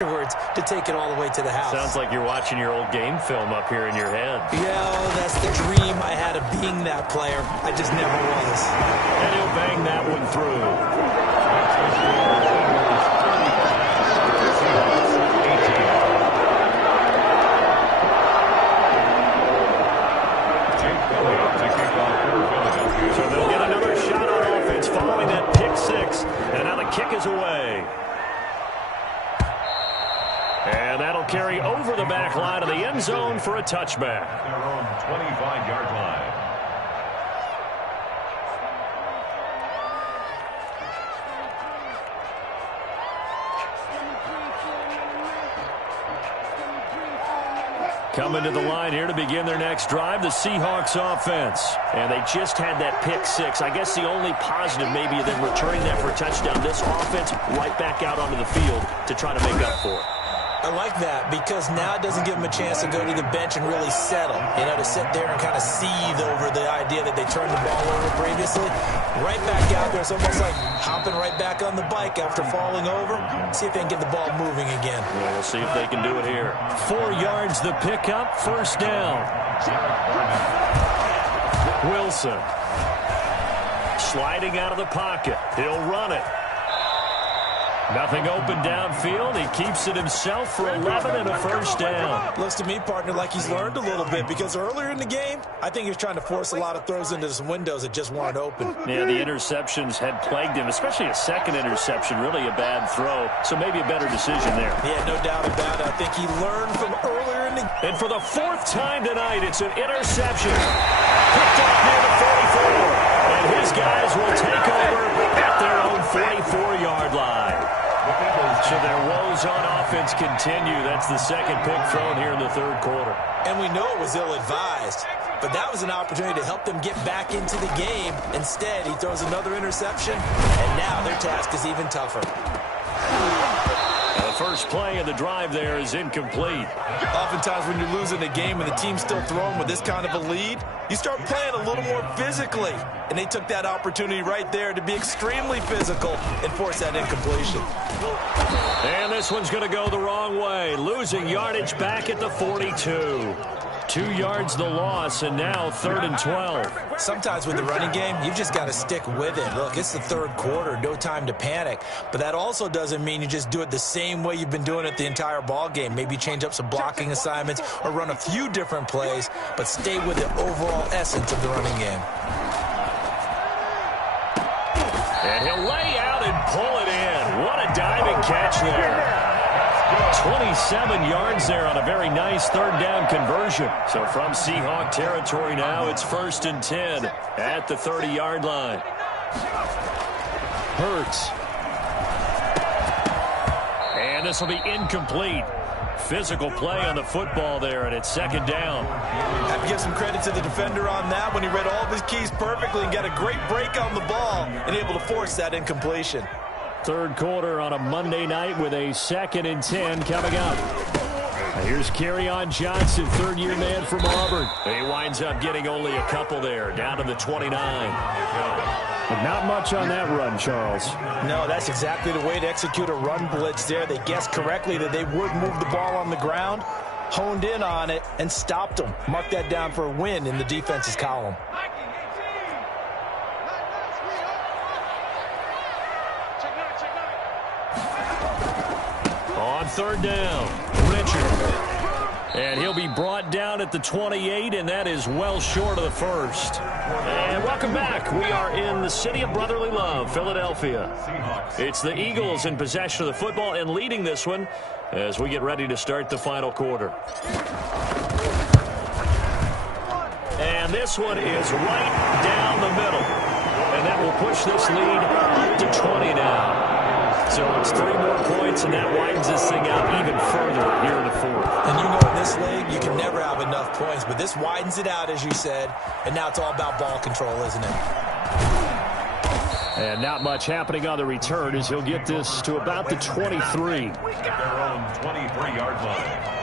afterwards to take it all the way to the house. Sounds like you're watching your old game film up here in your head. Yeah, that's the dream I had of being that player. I just never was. And he'll bang that one through. So they'll get another shot on offense following that pick six. And now the kick is away. And that'll carry over the back line of the end zone for a touchback. Their own 25-yard line. Coming to the line here to begin their next drive, the Seahawks offense. And they just had that pick six. I guess the only positive maybe than returning that for a touchdown. This offense right back out onto the field to try to make up for it. I like that because now it doesn't give them a chance to go to the bench and really settle. You know, to sit there and kind of seethe over the idea that they turned the ball over previously. Right back out there. It's almost like hopping right back on the bike after falling over. See if they can get the ball moving again. Well, we'll see if they can do it here. 4 yards the pickup, first down. Wilson. Sliding out of the pocket. He'll run it. Nothing open downfield. He keeps it himself for 11 and a first down. Looks to me, partner, like he's learned a little bit because earlier in the game, I think he was trying to force a lot of throws into some windows that just weren't open. Yeah, the interceptions had plagued him, especially a second interception, really a bad throw. So maybe a better decision there. Yeah, no doubt about it. I think he learned from earlier in the game. And for the 4th time tonight, it's an interception. Picked off near the 44. And his guys will take over at their own 44-yard line. So their woes on offense continue. That's the second pick thrown here in the third quarter. And we know it was ill-advised, but that was an opportunity to help them get back into the game. Instead, he throws another interception, and now their task is even tougher. The first play of the drive there is incomplete. Oftentimes when you're losing a game and the team's still throwing with this kind of a lead, you start playing a little more physically. And they took that opportunity right there to be extremely physical and force that incompletion. And this one's going to go the wrong way. Losing yardage back at the 42. 2 yards the loss, and now 3rd and 12. Sometimes with the running game, you've just got to stick with it. Look, it's the third quarter, no time to panic. But that also doesn't mean you just do it the same way you've been doing it the entire ball game. Maybe change up some blocking assignments or run a few different plays, but stay with the overall essence of the running game. And he'll lay out and pull it in. What a diving catch there. 27 yards there on a very nice third down conversion. So from Seahawk territory now, it's 1st and 10 at the 30-yard line. Hurts. And this will be incomplete. Physical play on the football there, and it's 2nd down. Have to give some credit to the defender on that when he read all of his keys perfectly and got a great break on the ball and able to force that incompletion. Third quarter on a Monday night with a 2nd and 10 coming up. Here's Kerryon Johnson, third-year man from Auburn. He winds up getting only a couple there, down to the 29. But not much on that run, Charles. No, that's exactly the way to execute a run blitz there. They guessed correctly that they would move the ball on the ground, honed in on it, and stopped them. Mark that down for a win in the defense's column. On 3rd down, Richard. And he'll be brought down at the 28, and that is well short of the 1st. And welcome back. We are in the city of brotherly love, Philadelphia. It's the Eagles in possession of the football and leading this one as we get ready to start the final quarter. And this one is right down the middle. And that will push this lead up to 20 now. So it's 3 more points, and that widens this thing out even further here in the 4th. And you know in this league, you can never have enough points, but this widens it out, as you said, and now it's all about ball control, isn't it? And not much happening on the return as he'll get this to about the 23. At their own 23-yard line.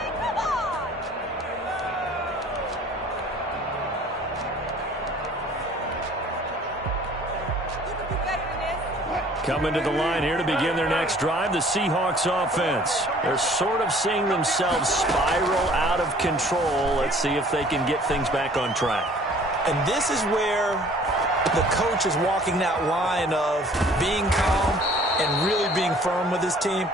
Coming to the line here to begin their next drive, the Seahawks offense. They're sort of seeing themselves spiral out of control. Let's see if they can get things back on track. And this is where the coach is walking that line of being calm and really being firm with his team.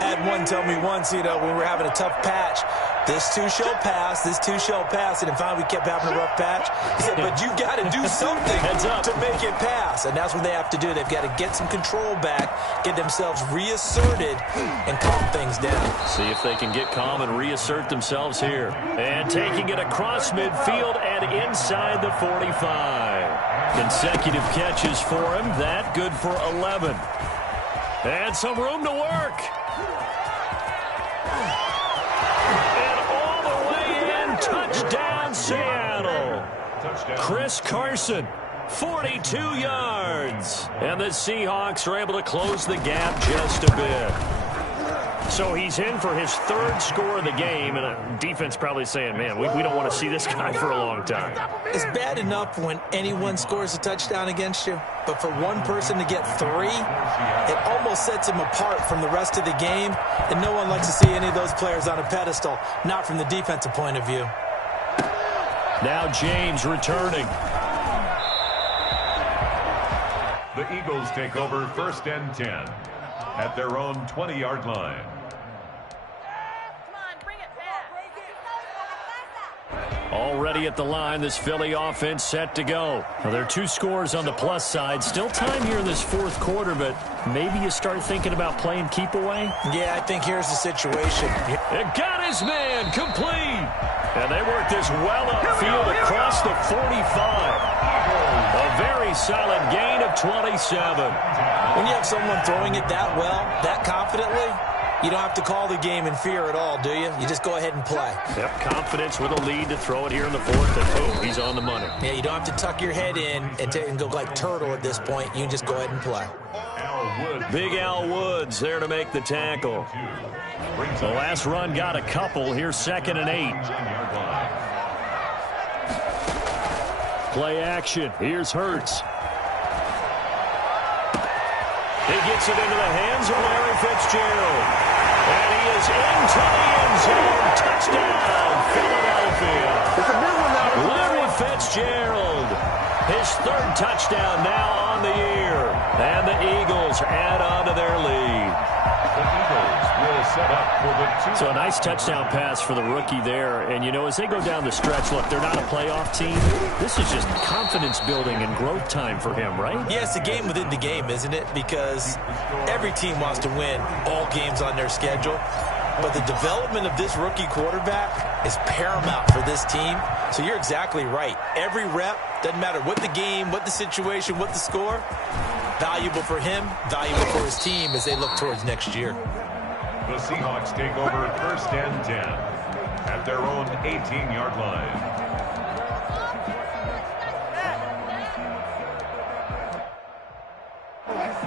I had one tell me once, when we were having a tough patch, this too shall pass, this too shall pass. And finally we kept having a rough patch. He said, but you've got to do something to make it pass. And that's what they have to do. They've got to get some control back, get themselves reasserted, and calm things down. See if they can get calm and reassert themselves here. And taking it across midfield and inside the 45. Consecutive catches for him. That good for 11. And some room to work. Touchdown, Seattle. Chris Carson, 42 yards. And the Seahawks are able to close the gap just a bit. So he's in for his third score of the game, and a defense probably saying, man, we don't want to see this guy for a long time. It's bad enough when anyone scores a touchdown against you, but for one person to get 3, it almost sets him apart from the rest of the game, and no one likes to see any of those players on a pedestal, not from the defensive point of view. Now James returning. The Eagles take over 1st and 10 at their own 20-yard line. Already at the line, this Philly offense set to go. Now, there are 2 scores on the plus side. Still time here in this 4th quarter, but maybe you start thinking about playing keep away? Yeah, I think here's the situation. It got his man complete. And they work this well upfield across the 45. A very solid gain of 27. When you have someone throwing it that well, that confidently, you don't have to call the game in fear at all, do you? You just go ahead and play. Yep, confidence with a lead to throw it here in the 4th, and boom, he's on the money. Yeah, you don't have to tuck your head in and go like turtle at this point. You can just go ahead and play. Big Al Woods there to make the tackle. The last run got a couple. Here's 2nd and 8. Play action. Here's Hurts. He gets it into the hands of Larry Fitzgerald. And he is into the end zone. Touchdown, Philadelphia. It's a big one now. Larry Fitzgerald. His 3rd touchdown now on the year. And the Eagles add on to their lead. The Eagles will set up for the 2. So a nice touchdown pass for the rookie there. And, as they go down the stretch, look, they're not a playoff team. This is just confidence building and growth time for him, right? Yeah, it's a game within the game, isn't it? Because every team wants to win all games on their schedule. But the development of this rookie quarterback is paramount for this team. So you're exactly right. Every rep, doesn't matter what the game, what the situation, what the score, valuable for him, valuable for his team as they look towards next year. The Seahawks take over 1st and 10 at their own 18-yard line.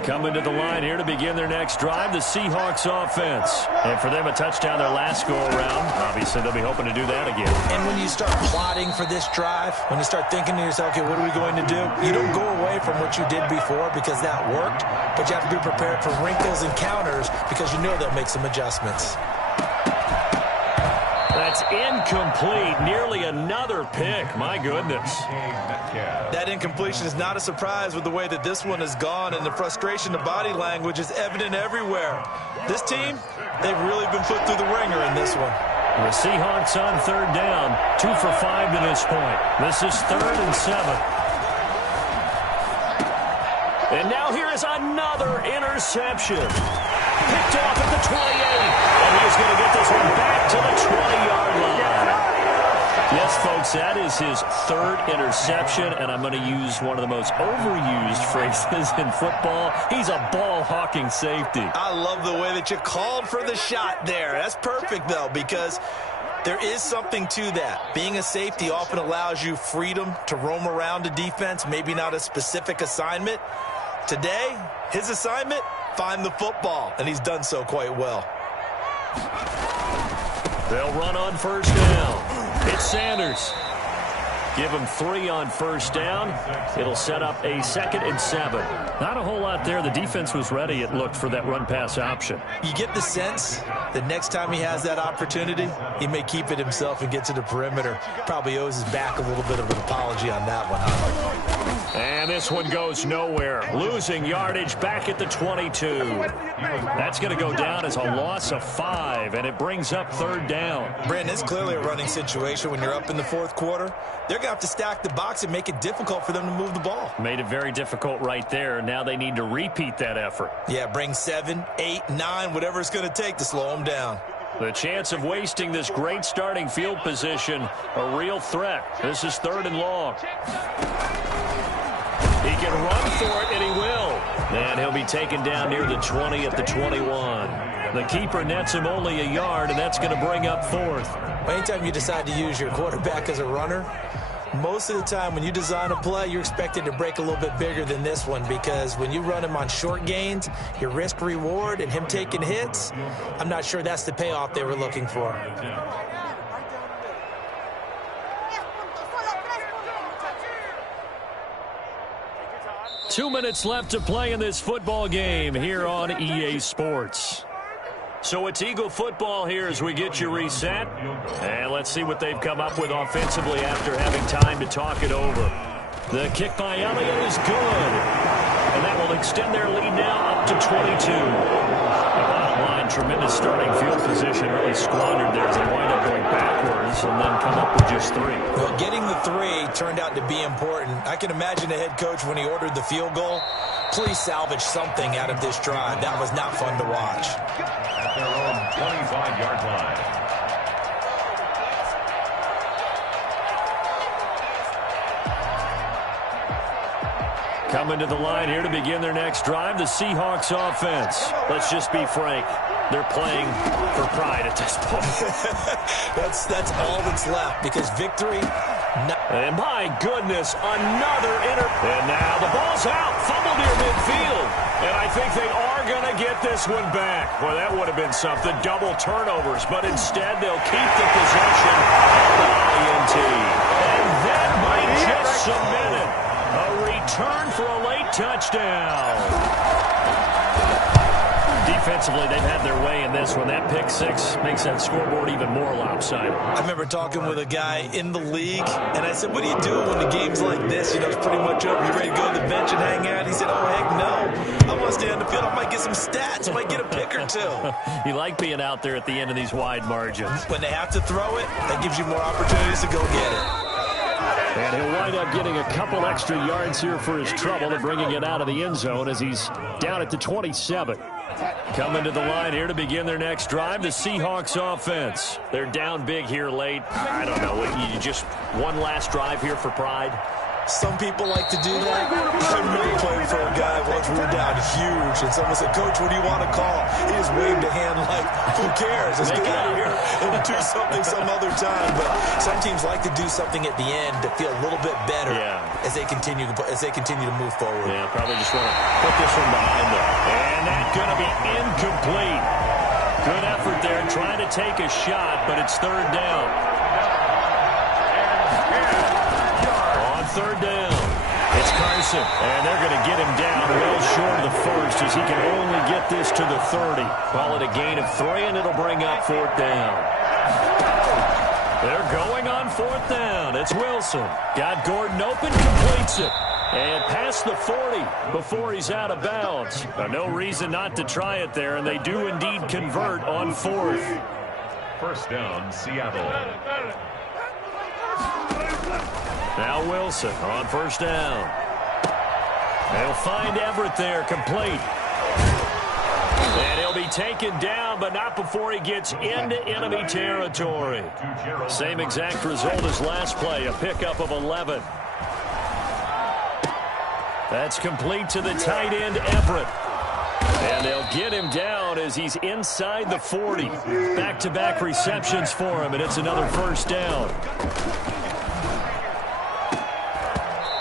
Coming to the line here to begin their next drive, the Seahawks offense. And for them, a touchdown their last go-around. Obviously, they'll be hoping to do that again. And when you start plotting for this drive, when you start thinking to yourself, okay, what are we going to do? You don't go away from what you did before because that worked, but you have to be prepared for wrinkles and counters because you know they'll make some adjustments. That's incomplete. Nearly another pick. My goodness. That incompletion is not a surprise with the way that this one has gone, and the frustration, the body language is evident everywhere. This team, they've really been put through the ringer in this one. The Seahawks on 3rd down. 2 for 5 to this point. This is 3rd and 7. And now here is another interception. Picked off at the 28. And he's going to get this one back to the 20-yard line. Yes, folks, that is his 3rd interception, and I'm going to use one of the most overused phrases in football. He's a ball-hawking safety. I love the way that you called for the shot there. That's perfect, though, because there is something to that. Being a safety often allows you freedom to roam around a defense, maybe not a specific assignment. Today, his assignment, find the football, and he's done so quite well. They'll run on 1st down. It's Sanders. Give him 3 on first down. It'll set up a 2nd and 7. Not a whole lot there. The defense was ready, it looked, for that run-pass option. You get the sense that next time he has that opportunity, he may keep it himself and get to the perimeter. Probably owes his back a little bit of an apology on that one, huh? And this one goes nowhere. Losing yardage back at the 22. That's going to go down as a loss of 5, and it brings up 3rd down. Brandon, it's clearly a running situation when you're up in the 4th quarter. They're going to have to stack the box and make it difficult for them to move the ball. Made it very difficult right there. Now they need to repeat that effort. Yeah, bring 7, 8, 9, whatever it's going to take to slow them down. The chance of wasting this great starting field position, a real threat. This is 3rd and long. He can run for it, and he will. And he'll be taken down near the 20 at the 21. The keeper nets him only a yard, and that's going to bring up 4th. Anytime you decide to use your quarterback as a runner, most of the time when you design a play, you're expected to break a little bit bigger than this one, because when you run him on short gains, your risk-reward and him taking hits, I'm not sure that's the payoff they were looking for. 2 minutes left to play in this football game here on EA Sports. So it's Eagle football here as we get you reset. And let's see what they've come up with offensively after having time to talk it over. The kick by Elliott is good. And that will extend their lead now up to 22. The bottom line, tremendous starting field position, really squandered there as they wind up going backwards and then come up with just 3. Well, getting the 3 turned out to be important. I can imagine the head coach when he ordered the field goal. Please salvage something out of this drive. That was not fun to watch. At their own 25-yard line. Coming to the line here to begin their next drive, the Seahawks offense. Let's just be frank. They're playing for pride at this point. That's all that's left, because victory... And my goodness, another And now the ball's out, fumbled near midfield. And I think they are going to get this one back. Well, that would have been something, double turnovers. But instead, they'll keep the possession of the INT. And that might just cement it. A return for a late touchdown. Defensively, they've had their way in this one. That pick 6 makes that scoreboard even more lopsided. I remember talking with a guy in the league, and I said, what do you do when the game's like this? You know, it's pretty much over. You ready to go to the bench and hang out? He said, oh, heck no. I want to stay on the field. I might get some stats. I might get a pick or 2. You like being out there at the end of these wide margins. When they have to throw it, that gives you more opportunities to go get it. And he'll wind up getting a couple extra yards here for his trouble and bringing it out of the end zone as he's down at the 27. Coming to the line here to begin their next drive, the Seahawks offense. They're down big here late. I don't know. You just one last drive here for pride? Some people like to do that. I remember playing for a guy once we were down huge, and someone said, Coach, what do you want to call? He just waved a hand like, who cares? Let's get out of here and do something some other time. But some teams like to do something at the end to feel a little bit better as they continue to move forward. Yeah, probably just want to put this one behind them. And that's going to be incomplete. Good effort there trying to take a shot, but it's 3rd down. 3rd down. It's Carson, and they're going to get him down well short of the first as he can only get this to the 30. Call it a gain of 3, and it'll bring up 4th down. They're going on 4th down. It's Wilson. Got Gordon open, completes it. And past the 40 before he's out of bounds. No reason not to try it there, and they do indeed convert on 4th. First down, Seattle. Now Wilson on 1st down. They'll find Everett there, complete. And he'll be taken down, but not before he gets into enemy territory. Same exact result as last play, a pickup of 11. That's complete to the tight end, Everett. And they'll get him down as he's inside the 40. Back-to-back receptions for him, and it's another 1st down.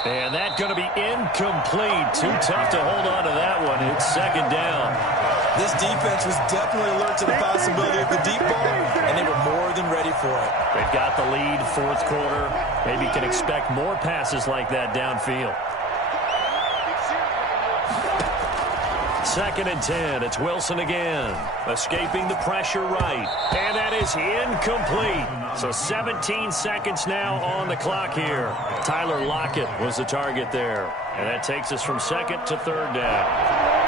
And that's going to be incomplete. Too tough to hold on to that one. It's 2nd down. This defense was definitely alert to the possibility of the deep ball, and they were more than ready for it. They've got the lead, fourth quarter. Maybe you can expect more passes like that downfield. 2nd and 10. It's Wilson again. Escaping the pressure right. And that is incomplete. So 17 seconds now on the clock here. Tyler Lockett was the target there. And that takes us from 2nd to 3rd down.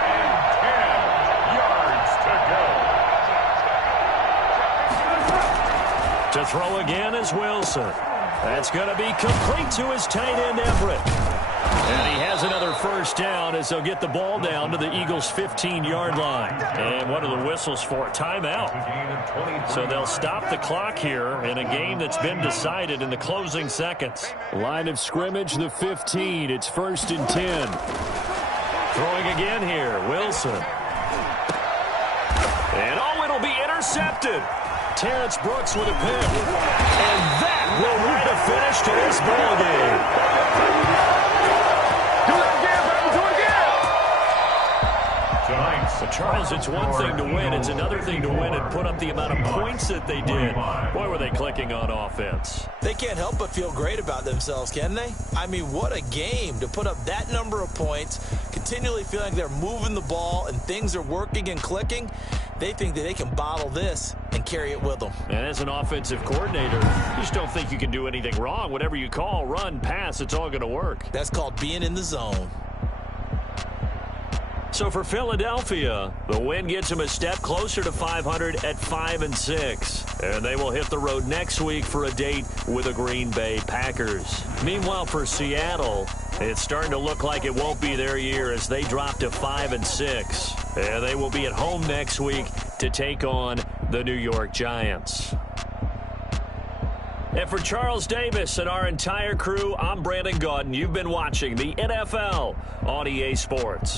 And 10 yards to go. To throw again is Wilson. That's going to be complete to his tight end, Everett. And he has another first down as they'll get the ball down to the Eagles' 15-yard line. And what are the whistles for? Timeout. So they'll stop the clock here in a game that's been decided in the closing seconds. Line of scrimmage, the 15. It's 1st and 10. Throwing again here, Wilson. And it'll be intercepted. Terrence Brooks with a pick. And that will write a finish to this ball game. But Charles, it's one thing to win. It's another thing to win and put up the amount of points that they did. Boy, were they clicking on offense. They can't help but feel great about themselves, can they? I mean, what a game to put up that number of points, continually feeling like they're moving the ball and things are working and clicking. They think that they can bottle this and carry it with them. And as an offensive coordinator, you just don't think you can do anything wrong. Whatever you call, run, pass, it's all going to work. That's called being in the zone. So for Philadelphia, the win gets them a step closer to 500 at 5-6. And they will hit the road next week for a date with the Green Bay Packers. Meanwhile, for Seattle, it's starting to look like it won't be their year as they drop to 5-6. And they will be at home next week to take on the New York Giants. And for Charles Davis and our entire crew, I'm Brandon Gaudin. You've been watching the NFL on EA Sports.